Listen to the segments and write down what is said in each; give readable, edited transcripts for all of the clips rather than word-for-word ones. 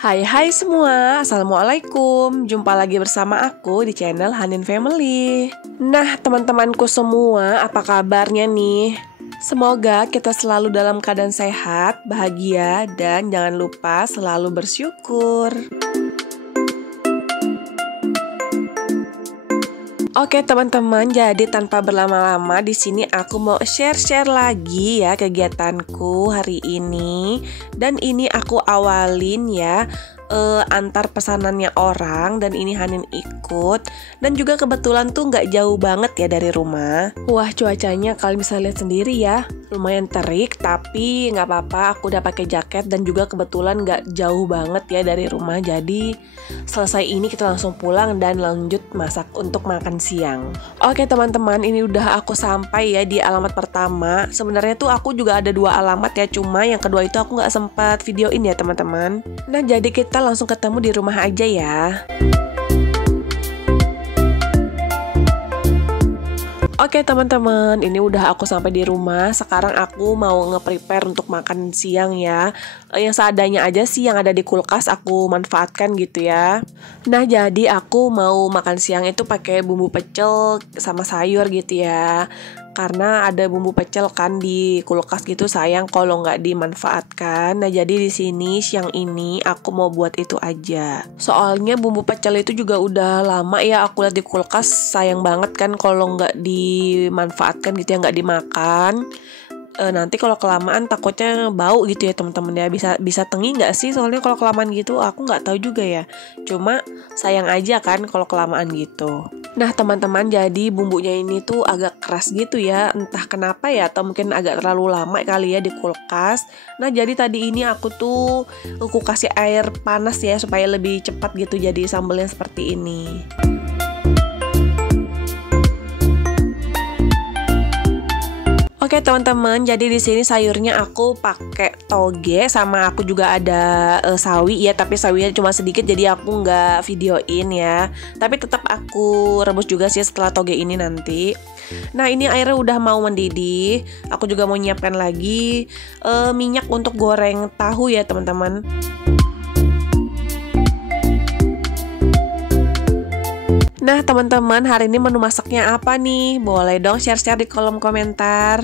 Hai semua, Assalamualaikum. Jumpa lagi bersama aku di channel Hanin Family. Nah teman-temanku semua, apa kabarnya nih? Semoga kita selalu dalam keadaan sehat, bahagia, dan jangan lupa selalu bersyukur. Oke teman-teman, jadi tanpa berlama-lama di sini aku mau share lagi ya kegiatanku hari ini. Dan ini aku awalin ya antar pesanannya orang, dan ini Hanin ikut. Dan juga kebetulan tuh nggak jauh banget ya dari rumah. Wah, cuacanya kalian bisa lihat sendiri ya, lumayan terik, tapi nggak apa-apa, aku udah pakai jaket. Dan juga kebetulan nggak jauh banget ya dari rumah, jadi selesai ini kita langsung pulang dan lanjut masak untuk makan siang. Oke teman-teman, ini udah aku sampai ya di alamat pertama. Sebenarnya tuh aku juga ada 2 alamat ya, cuma yang kedua itu aku nggak sempat videoin ya teman-teman. Nah jadi kita langsung ketemu di rumah aja ya. Oke teman-teman, ini udah aku sampai di rumah. Sekarang aku mau nge-prepare untuk makan siang ya. Yang seadanya aja sih yang ada di kulkas aku manfaatkan gitu ya. Nah jadi aku mau makan siang itu pakai bumbu pecel sama sayur gitu ya. Karena ada bumbu pecel kan di kulkas gitu, sayang kalau nggak dimanfaatkan. Nah jadi di sini siang ini aku mau buat itu aja. Soalnya bumbu pecel itu juga udah lama ya aku lihat di kulkas, sayang banget kan kalau nggak dimanfaatkan gitu ya, nggak dimakan. Nanti kalau kelamaan takutnya bau gitu ya teman-teman ya, bisa tengi nggak sih? Soalnya kalau kelamaan gitu aku nggak tahu juga ya. Cuma sayang aja kan kalau kelamaan gitu. Nah teman-teman, jadi bumbunya ini tuh agak keras gitu ya, entah kenapa ya, atau mungkin agak terlalu lama kali ya di kulkas. Nah jadi tadi ini aku tuh kasih air panas ya supaya lebih cepat gitu jadi sambelnya seperti ini. Oke teman-teman, jadi di sini sayurnya aku pakai toge, sama aku juga ada sawi ya, tapi sawinya cuma sedikit jadi aku nggak videoin ya. Tapi tetap aku rebus juga sih setelah toge ini nanti. Nah ini airnya udah mau mendidih. Aku juga mau nyiapkan lagi minyak untuk goreng tahu ya teman-teman. Nah teman-teman, hari ini menu masaknya apa nih? Boleh dong share-share di kolom komentar.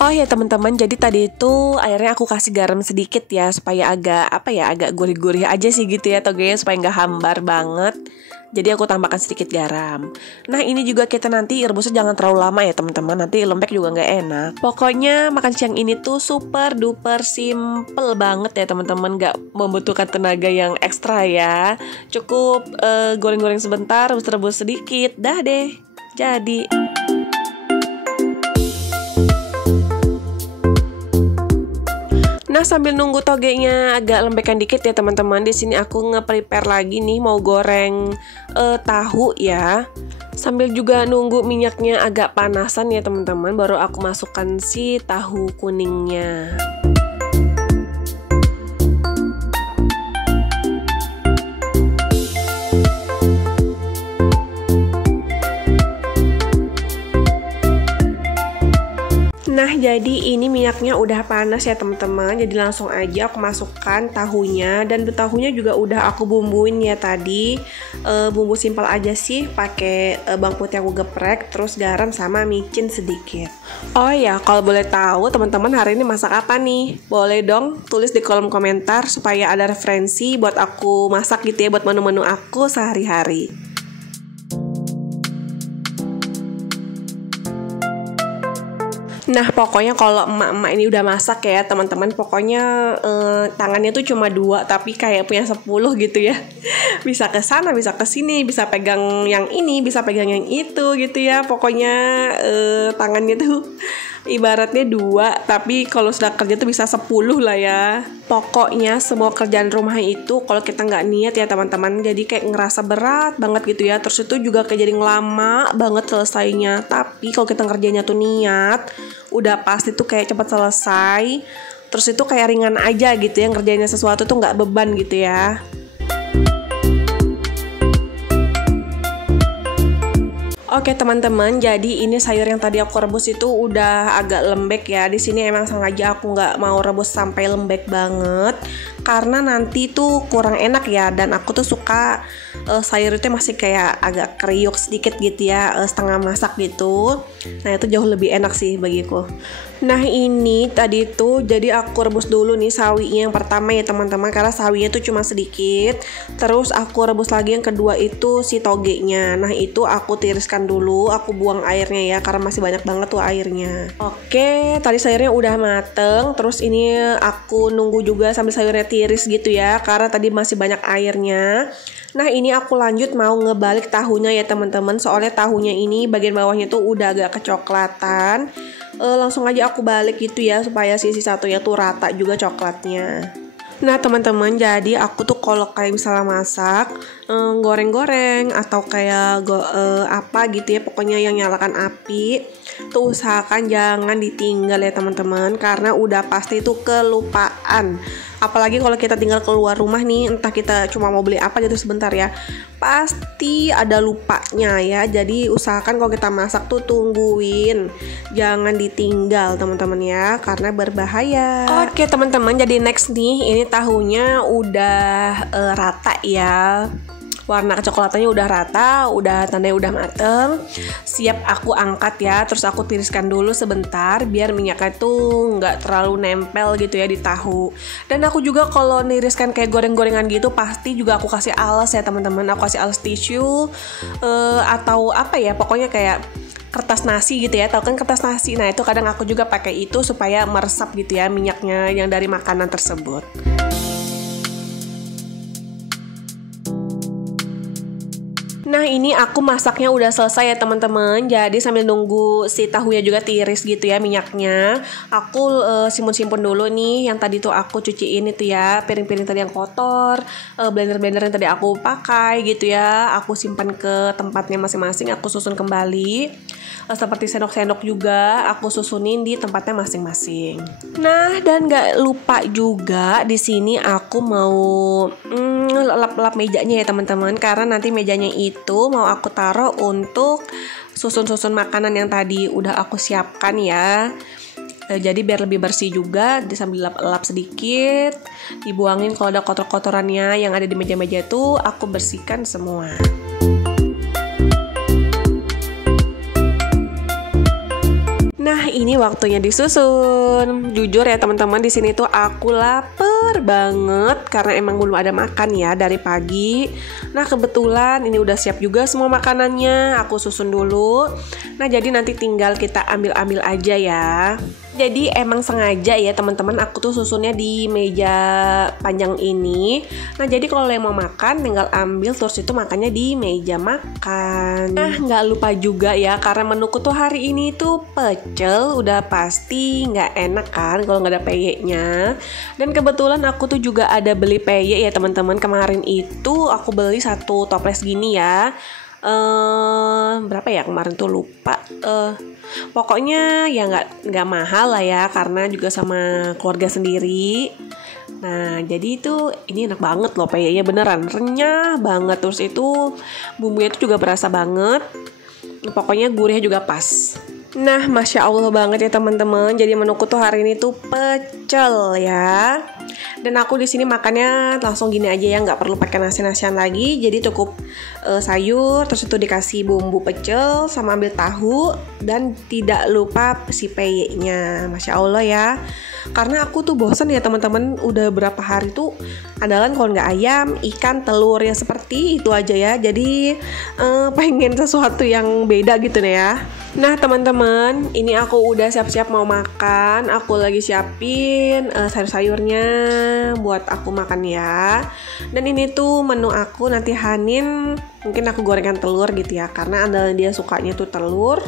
Oh ya teman-teman, jadi tadi itu airnya aku kasih garam sedikit ya, supaya agak agak gurih-gurih aja sih gitu ya togenya, supaya nggak hambar banget. Jadi aku tambahkan sedikit garam. Nah ini juga kita nanti rebusnya jangan terlalu lama ya teman-teman, nanti lembek juga nggak enak. Pokoknya makan siang ini tuh super duper simple banget ya teman-teman, nggak membutuhkan tenaga yang ekstra ya. Cukup goreng-goreng sebentar, rebus sedikit, dah deh jadi. Nah sambil nunggu togenya agak lembekan dikit ya teman-teman, di sini aku nge-prepare lagi nih mau goreng tahu ya. Sambil juga nunggu minyaknya agak panasan ya teman-teman, baru aku masukkan si tahu kuningnya. Nah jadi ini minyaknya udah panas ya teman-teman, jadi langsung aja aku masukkan tahunya. Dan tahunya juga udah aku bumbuin ya tadi, bumbu simpel aja sih, pakai bawang putih aku geprek, terus garam sama micin sedikit. Oh ya, kalau boleh tahu teman-teman hari ini masak apa nih? Boleh dong tulis di kolom komentar supaya ada referensi buat aku masak gitu ya, buat menu-menu aku sehari-hari. Nah pokoknya kalau emak-emak ini udah masak ya teman-teman, pokoknya tangannya tuh cuma 2 tapi kayak punya 10 gitu ya. Bisa ke sana, bisa ke sini, bisa pegang yang ini, bisa pegang yang itu gitu ya. Pokoknya tangannya tuh ibaratnya 2, tapi kalau sudah kerja tuh bisa 10 lah ya. Pokoknya semua kerjaan rumah itu kalau kita nggak niat ya teman-teman, jadi kayak ngerasa berat banget gitu ya. Terus itu juga kayak jadi lama banget selesainya. Tapi kalau kita kerjanya tuh niat, udah pasti tuh kayak cepat selesai. Terus itu kayak ringan aja gitu ya, ngerjainnya sesuatu tuh nggak beban gitu ya. Oke teman-teman, jadi ini sayur yang tadi aku rebus itu udah agak lembek ya. Di sini emang sengaja aku nggak mau rebus sampai lembek banget karena nanti tuh kurang enak ya. Dan aku tuh suka sayur itu masih kayak agak kriuk sedikit gitu ya, setengah masak gitu. Nah itu jauh lebih enak sih bagiku. Nah ini tadi tuh jadi aku rebus dulu nih sawinya yang pertama ya teman-teman, karena sawinya tuh cuma sedikit. Terus aku rebus lagi yang kedua itu si togenya. Nah itu aku tiriskan dulu, aku buang airnya ya karena masih banyak banget tuh airnya. Oke, tadi sayurnya udah mateng. Terus ini aku nunggu juga sambil sayurnya tiris gitu ya, karena tadi masih banyak airnya. Nah ini aku lanjut mau ngebalik tahunya ya teman-teman, soalnya tahunya ini bagian bawahnya tuh udah agak kecoklatan. Langsung aja aku balik gitu ya supaya sisi satunya tuh rata juga coklatnya. Nah teman-teman, jadi aku tuh kalau kayak misalnya masak goreng-goreng atau kayak apa gitu ya, pokoknya yang nyalakan api tuh usahakan jangan ditinggal ya teman-teman, karena udah pasti itu kelupaan. Apalagi kalau kita tinggal keluar rumah nih, entah kita cuma mau beli apa gitu sebentar ya, pasti ada lupanya ya. Jadi usahakan kalau kita masak tuh tungguin, jangan ditinggal teman-teman ya, karena berbahaya. Oke teman-teman, jadi next nih, ini tahunya udah rata ya. Warna kecoklatannya udah rata, udah tandanya udah mateng. Siap aku angkat ya, terus aku tiriskan dulu sebentar biar minyaknya tuh nggak terlalu nempel gitu ya di tahu. Dan aku juga kalau niriskan kayak goreng-gorengan gitu pasti juga aku kasih alas ya teman-teman. Aku kasih alas tisu atau apa ya, pokoknya kayak kertas nasi gitu ya, tau kan kertas nasi. Nah itu kadang aku juga pakai itu supaya meresap gitu ya minyaknya yang dari makanan tersebut. Nah ini aku masaknya udah selesai ya teman-teman. Jadi sambil nunggu si tahunya juga tiris gitu ya minyaknya, aku simpen-simpen dulu nih yang tadi tuh aku cuciin itu ya, piring-piring tadi yang kotor, blender-blender yang tadi aku pakai gitu ya, aku simpan ke tempatnya masing-masing, aku susun kembali. Seperti sendok-sendok juga aku susunin di tempatnya masing-masing. Nah dan gak lupa juga di sini aku mau lap-lap mejanya ya teman-teman, karena nanti mejanya itu mau aku taruh untuk susun-susun makanan yang tadi udah aku siapkan ya. Jadi biar lebih bersih juga, sambil lap-lap sedikit, dibuangin kalau ada kotor-kotorannya yang ada di meja-meja itu aku bersihkan semua. Nah ini waktunya disusun. Jujur ya teman-teman, di sini tuh aku lapar banget karena emang belum ada makan ya dari pagi. Nah kebetulan ini udah siap juga semua makanannya, aku susun dulu. Nah jadi nanti tinggal kita ambil-ambil aja ya. Jadi emang sengaja ya teman-teman, aku tuh susunnya di meja panjang ini. Nah jadi kalau yang mau makan tinggal ambil, terus itu makannya di meja makan. Nah nggak lupa juga ya, karena menuku tuh hari ini tuh pecel, udah pasti nggak enak kan kalau nggak ada peyeknya. Dan kebetulan aku tuh juga ada beli peyek ya teman-teman. Kemarin itu aku beli satu toples gini ya. Berapa ya kemarin tuh lupa. Pokoknya ya nggak mahal lah ya, karena juga sama keluarga sendiri. Nah jadi itu ini enak banget loh peyeknya, beneran renyah banget. Terus itu bumbunya itu juga berasa banget. Pokoknya gurihnya juga pas. Nah masya Allah banget ya teman-teman. Jadi menuku tuh hari ini tuh pecel ya. Dan aku di sini makannya langsung gini aja ya, nggak perlu pakai nasi-nasian lagi. Jadi cukup sayur, terus itu dikasih bumbu pecel sama ambil tahu, dan tidak lupa si peyeknya. Masya Allah ya. Karena aku tuh bosan ya teman-teman, udah berapa hari tuh andalan kalau nggak ayam, ikan, telur ya seperti itu aja ya. Jadi pengen sesuatu yang beda gitu nih ya. Nah teman-teman, ini aku udah siap-siap mau makan. Aku lagi siapin sayur-sayurnya buat aku makan ya. Dan ini tuh menu aku, nanti Hanin mungkin aku gorengan telur gitu ya, karena andalan dia sukanya tuh telur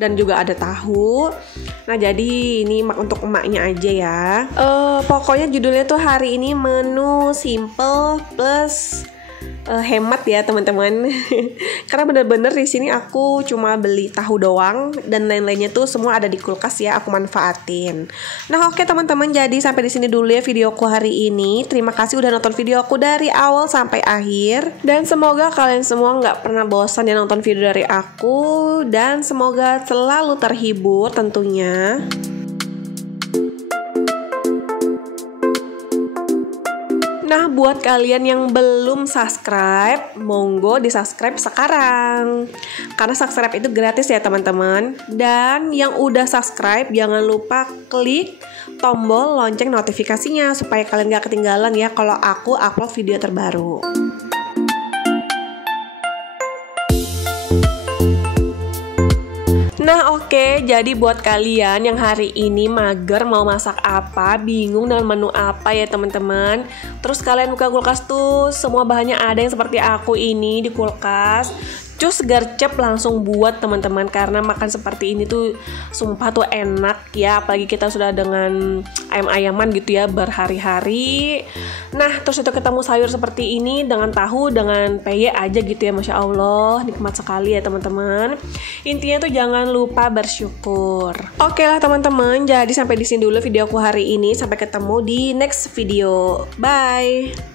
dan juga ada tahu. Nah jadi ini untuk emaknya aja ya. Pokoknya judulnya tuh hari ini menu simple plus hemat ya teman-teman. Karena bener-bener di sini aku cuma beli tahu doang dan lain-lainnya tuh semua ada di kulkas ya, aku manfaatin. Nah, oke teman-teman, jadi sampai di sini dulu ya videoku hari ini. Terima kasih udah nonton videoku dari awal sampai akhir, dan semoga kalian semua nggak pernah bosan ya nonton video dari aku, dan semoga selalu terhibur tentunya. Nah, buat kalian yang belum subscribe, monggo di subscribe sekarang. Karena subscribe itu gratis ya teman-teman. Dan yang udah subscribe, jangan lupa klik tombol lonceng notifikasinya supaya kalian gak ketinggalan ya kalau aku upload video terbaru. Nah, oke, jadi buat kalian yang hari ini mager mau masak apa, bingung dengan menu apa ya teman-teman. Terus kalian buka kulkas tuh, semua bahannya ada yang seperti aku ini di kulkas. Cus gercep langsung buat teman-teman, karena makan seperti ini tuh sumpah tuh enak ya, apalagi kita sudah dengan ayam-ayaman gitu ya berhari-hari. Nah, terus itu ketemu sayur seperti ini dengan tahu, dengan peye aja gitu ya, Masya Allah, nikmat sekali ya teman-teman. Intinya tuh jangan lupa bersyukur. Oke lah teman-teman, jadi sampai di sini dulu videoku hari ini. Sampai ketemu di next video. Bye.